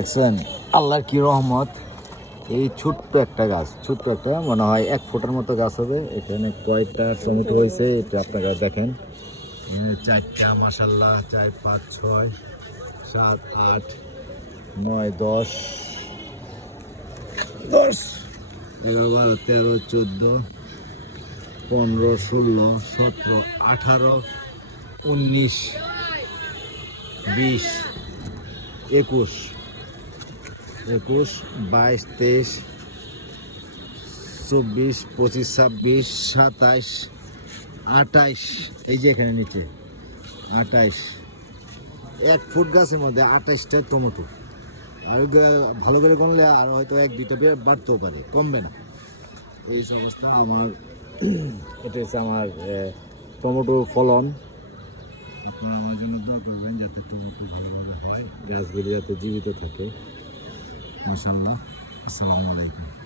দেখছেন আল্লাহর কি রহমত, এই ছোট্ট একটা গাছ, ছোট্ট একটা মনে হয় 1 ফুটের মতো গাছ হবে। এখানে কয়টা টমেটো হয়েছে এটা আপনারা দেখেন। 4টা মাশাল্লাহ, 4, 5, 6, 7, 8, 9, 10, 11, 12, 13, 14, 15, 16, 17, 18, 19, 20, 21, 22, 23, 24, 25, 26, 27, 28, এই যে এখানে নিচে 28, 1 ফুট গাছের মধ্যে 28টা টমেটো। আর ভালো করে গুনলে আর হয়তো 1-2টা বাড়তেও পারে, কমবে না। এই সমস্যা আমার এটা হচ্ছে আমার টমেটো ফলন। আপনারা আমার জন্য দোয়া করবেন যাতে টমেটো ভালোভাবে হয়, গাছগুলি যাতে জীবিত থাকে। মাশাআল্লাহ। আসসালামু আলাইকুম।